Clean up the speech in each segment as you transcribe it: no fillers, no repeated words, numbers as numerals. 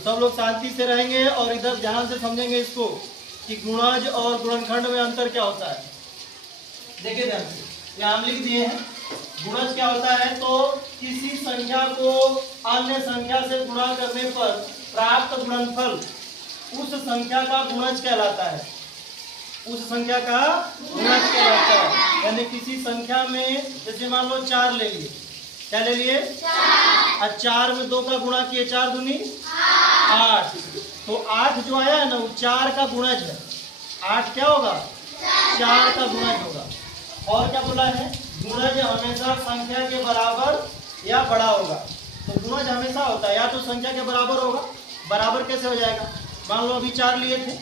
सब लोग शांति से रहेंगे और इधर ध्यान से समझेंगे इसको कि गुणज और गुणनखंड में अंतर क्या होता है। देखिए ध्यान से, यहाँ हम लिख दिए हैं गुणज क्या होता है, तो किसी संख्या को अन्य संख्या से गुणा करने पर प्राप्त गुणनफल उस संख्या का गुणज कहलाता है। उस संख्या का गुणज कहलाता है। यानी किसी संख्या में जैसे मान लो 4 ले लिए, क्या ले लिए? 4। 4 में 2 का गुणा किए, 4 दूनी 8। तो 8 जो आया है ना वो 4 का गुणज है। 8 क्या होगा? 4 का गुणज होगा। और क्या बोला है? गुणज हमेशा संख्या के बराबर या बड़ा होगा। तो गुणज हमेशा होता है या तो संख्या के बराबर होगा। बराबर कैसे हो जाएगा? मान लो अभी 4 लिए थे,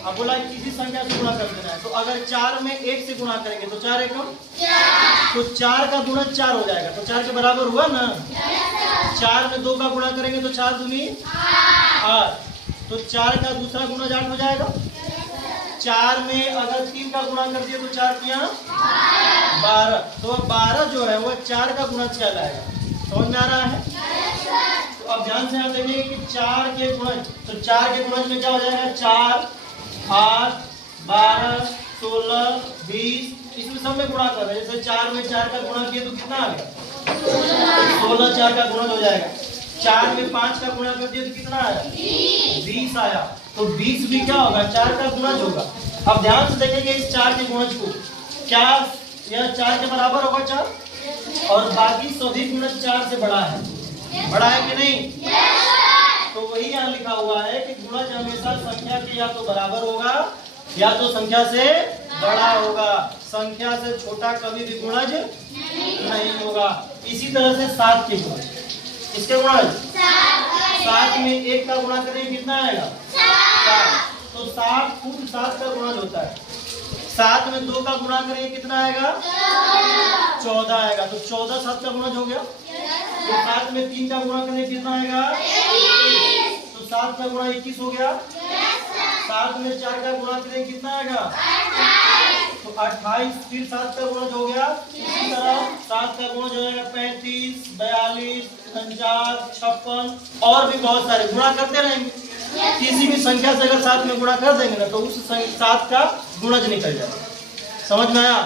अब बोला किसी संख्या से गुणा कर देना है, तो अगर 4 में 1 से गुणा करेंगे तो 4 एकम 4, तो 4 का गुणज 4 हो जाएगा। तो 4 के बराबर हुआ ना। 4 में 2 का गुणा करेंगे तो 4 दूनी 8, तो 4 का दूसरा गुणज 8 हो जाएगा। 4 में अगर 3 का गुणा कर दिए तो 4 तिया 12, तो 12 जो है वो 4 का गुणज कहलाएगा। समझ में आ रहा है? तो अब ध्यान से आप देखेंगे कि 4 के गुणज, तो 4 के गुणज में क्या हो जाएगा? 4, 8, 12, 16, 20, इसमें सब में गुणा कर रहे हैं। जैसे 4 में 4 का गुणा किए तो कितना आ गया? 16 4 का गुणज हो जाएगा। 4 में 5 का गुणा कर दिए तो कितना आया? 20 आया। तो 20 भी क्या होगा? 4 का गुणज होगा। अब ध्यान से देखेंगे इस 4 के गुणज को, क्या यह 4 के बराबर होगा 4? और बाकी सभी गुणज 4 से बड़ा है। बड़ा है कि नहीं? तो वही यहाँ लिखा हुआ है कि गुणज हमेशा संख्या के या तो बराबर होगा या तो संख्या से बड़ा होगा। संख्या से छोटा कभी भी गुणज नहीं होगा। इसी तरह से 7 के गुणज, इसके गुणज 7 में 1 का गुणा करेंगे कितना आएगा? 7। तो 7 खुद 7 का गुणज होता है। 7 में 2 का गुणा करेंगे कितना आएगा? 14 आएगा। तो 14 7 का गुणज हो गया। तो 7 में 3 का गुणा करेंगे कितना आएगा? 21। तो 7 का गुणा 21 हो गया। 7 में 4 का गुणा करेंगे कितना आएगा? 28। तो 28 फिर 7 का गुणज हो गया। इसी तरह 7 का गुणज हो जाएगा 35, 42, 49, 56 और भी बहुत सारे गुणा करते रहेंगे। किसी भी संख्या से अगर 7 में गुणा कर देंगे ना तो उस 7 का गुणज निकल जाएगा। समझ में आया?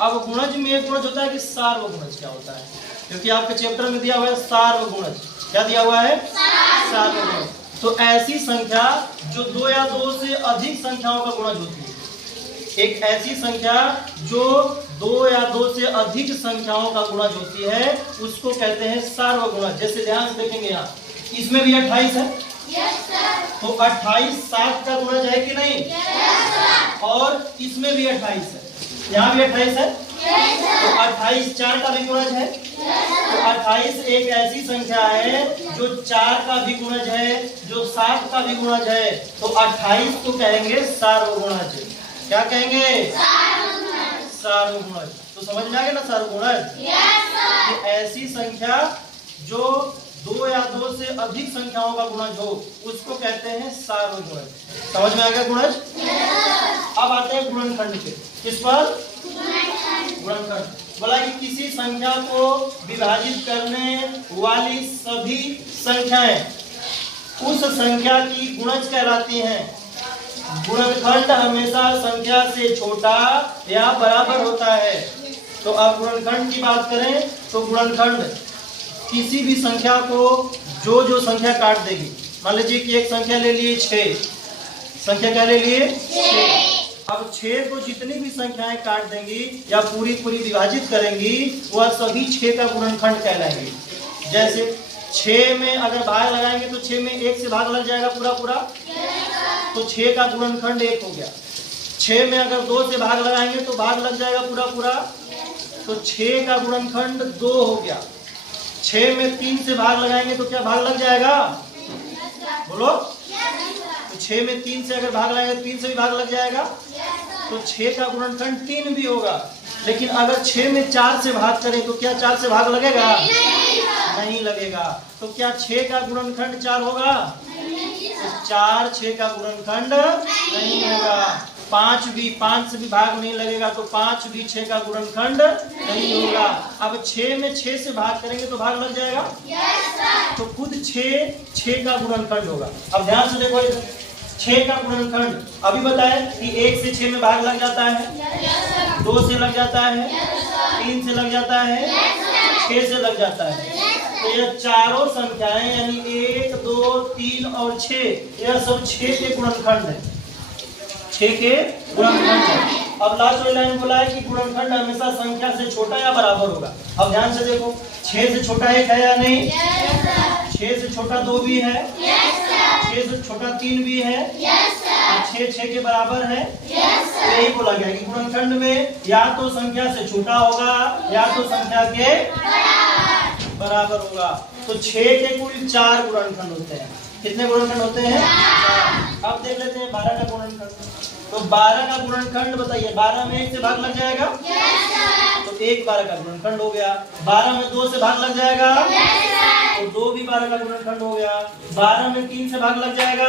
अब गुणज में एक गुणज होता है कि सार्वगुणज क्या होता है, क्योंकि आपके चैप्टर में दिया हुआ है सार्वगुणज। क्या दिया हुआ है? सार्वगुणज। तो ऐसी संख्या जो 2 या 2 से अधिक संख्याओं का गुणज होती है। एक ऐसी संख्या जो 2 या 2 से अधिक संख्याओं का गुणज होती है उसको कहते हैं सार्वगुणज। जैसे ध्यान से देखेंगे यहाँ, इसमें भी 28 है। तो 28 7 का गुणज है कि नहीं? और इसमें भी 28 है, यहाँ भी 28 है। तो 28 4 का भी गुणज है। तो 28 एक ऐसी संख्या है जो 4 का भी गुणज है, जो 7 का भी गुणज है। तो 28 को कहेंगे सार्वगुणज। क्या कहेंगे? सार्वगुणज। तो समझ में आ गया ना सार्वगुणज? ऐसी संख्या जो 2 या 2 से अधिक संख्याओं का गुणज हो उसको कहते हैं सार्वगुणज। समझ में आ गया गुणज? अब आते हैं गुणनखंड पे। किस पर? गुणनखंड। बोला कि किसी संख्या को विभाजित करने वाली सभी संख्याएं उस संख्या की गुणज कहलाती हैं। गुणनखंड हमेशा संख्या से छोटा या बराबर होता है। तो अब गुणनखंड की बात करें तो गुणनखंड किसी भी संख्या को जो संख्या काट देगी। मान लीजिए कि एक संख्या ले लिए 6, संख्या क्या ले लिए? 6। अब 6 को जितनी भी संख्याएं काट देंगी या पूरी विभाजित करेंगी वह सभी 6 का गुणनखंड कहलाएंगे। जैसे 6 में अगर भाग लगाएंगे तो 6 में 1 से भाग लग जाएगा पूरा, तो 6 का गुणनखंड 1 हो गया। 6 में अगर 2 से भाग लगाएंगे तो भाग लग जाएगा पूरा, तो 6 का गुणनखंड 2 हो गया। 6 में 3 से भाग लगाएंगे तो क्या भाग लग जाएगा? बोलो। तो 6 में 3 से अगर भाग लगाएंगे तो 3 से भी भाग लग जाएगा। तो 6 का गुणनखंड 3 भी होगा। लेकिन अगर 6 में 4 से भाग करें तो क्या 4 से भाग लगेगा? नहीं लगेगा। तो क्या 6 का गुणनखंड 4 होगा? तो 4 6 का गुणनखंड नहीं होगा। 5 से भी भाग नहीं लगेगा तो 5 भी 6 का गुणनखंड नहीं होगा। अब 6 में 6 से भाग करेंगे तो भाग लग जाएगा। तो खुद 6 का गुणनखंड होगा। अब ध्यान से देखो 6 का गुणनखंड अभी बताए कि 1 से 6 में भाग लग जाता है, 2 से लग जाता है, 3 से लग जाता है, 6 से लग जाता है। तो यह चारों संख्याएं यानी 1, 2, 3 और 6 यह सब 6 के गुणनखंड है, 6 के गुणनखंड है। अब लास्ट वाली लाइन बोला है कि गुणनखंड हमेशा संख्या से छोटा या बराबर होगा। अब ध्यान से देखो 6 से छोटा 1 है या नहीं? 6 से छोटा 2 भी है, 6 से छोटा 3 भी है, और 6 के बराबर है। तो यही बोला गया कि गुणनखंड में या तो संख्या से छोटा होगा या तो संख्या के बराबर होगा। तो 6 के कुल 4 गुणनखंड होते हैं। कितने गुणनखंड होते हैं? अब देख लेते हैं 12 का गुणनखंड। तो 12 का गुणनखंड बताइए। 12 में 1 से भाग लग जाएगा, तो 1 12 का गुणनखंड हो गया। 12 में 2 से भाग लग जाएगा, तो 2 भी 12 का गुणनखंड हो गया। 12 में 3 से भाग लग जाएगा,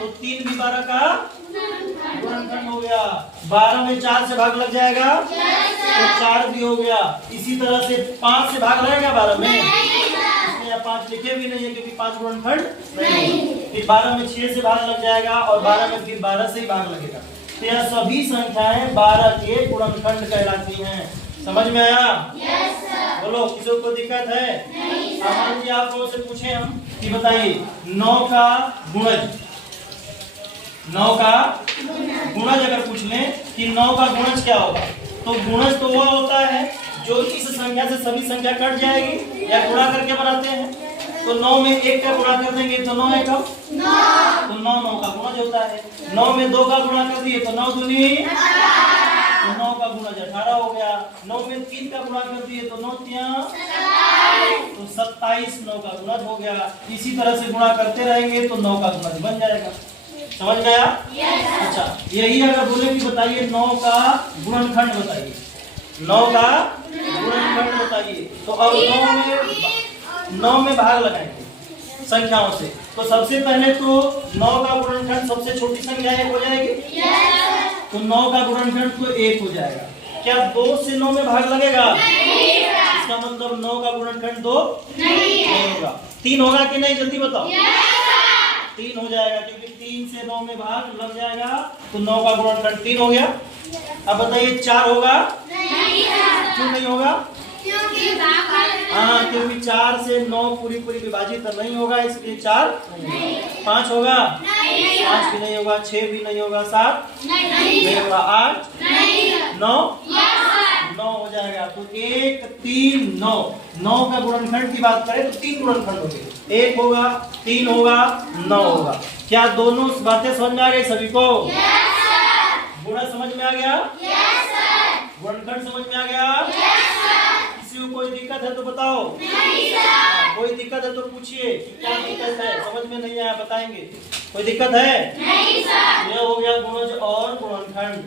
तो 3 भी 12 का गुणनखंड हो गया। 12 में 4 से भाग लग जाएगा, तो 4 भी हो गया। इसी तरह से 5 से भाग लगेगा 12 में, इसमें 5 लिखे भी नहीं है क्योंकि 5 गुणनखंड नहीं। फिर 12 में 6 से भाग लग जाएगा और 12 में फिर 12 से ही भाग लगेगा। तो यह सभी संख्याएं 12 के गुणनखंड कहलाती हैं। समझ में आया? बोलो, किसी को दिक्कत है? मान लीजिए आप लोगों से पूछे हम कि बताइए 9 का गुणज, 9 का गुणज अगर पूछ लें कि 9 का गुणज क्या होगा, तो गुणज तो वह होता है जो इस संख्या से सभी संख्या कट जाएगी या गुणा करके बनाते हैं। तो 9 में 1 का गुणा कर देंगे तो 9 एकम, तो 9 का गुणज होता है। 9 में 2 का गुणा कर दिए तो 9 दूनी, तो 9 का गुणज 18 हो गया। 9 में 3 का गुणा कर दिए तो 9 तिया, तो 27 9 का गुणज हो गया। इसी तरह से गुणा करते रहेंगे तो 9 का गुणज बन जाएगा। समझ में आया? अच्छा, यही अगर बोले कि बताइए 9 का गुणनखंड बताइए, 9 का गुणनखंड बताइए, तो अब 9 में भाग लगाएंगे संख्याओं से। तो सबसे पहले तो 9 का गुणनखंड सबसे छोटी संख्या 1 हो जाएगी, तो 9 का गुणनखंड तो 1 हो जाएगा। क्या 2 से 9 में भाग लगेगा? इसका मतलब 9 का गुणनखंड 2 नहीं होगा। 3 होगा कि नहीं? जल्दी बताओ। 3 हो जाएगा क्योंकि 3 से 9 में भाग लग जाएगा, तो 9 का गुणनखंड 3 हो गया। अब बताइए 4 होगा? क्यों नहीं होगा? हाँ, क्योंकि 4 से 9 पूरी विभाजित नहीं होगा, इसलिए 4 नहीं। 5 होगा? 5 भी नहीं होगा, 6 भी नहीं होगा, 7 नहीं होगा, 8 9 हो जाएगा। तो 1 3 9, 9 का गुणनखंड की बात करें तो 3 गुणनखंड होंगे, 1 होगा, 3 होगा, 9 होगा। क्या दोनों बातें समझ में आ गई सभी को? गुणज समझ में आ गया? गुणनखंड समझ में आ गया? किसी को कोई दिक्कत है तो बताओ। कोई दिक्कत है तो पूछिए क्या दिक्कत है, समझ में नहीं आया बताएंगे। कोई दिक्कत है? यह हो गया गुणज और गुणनखंड।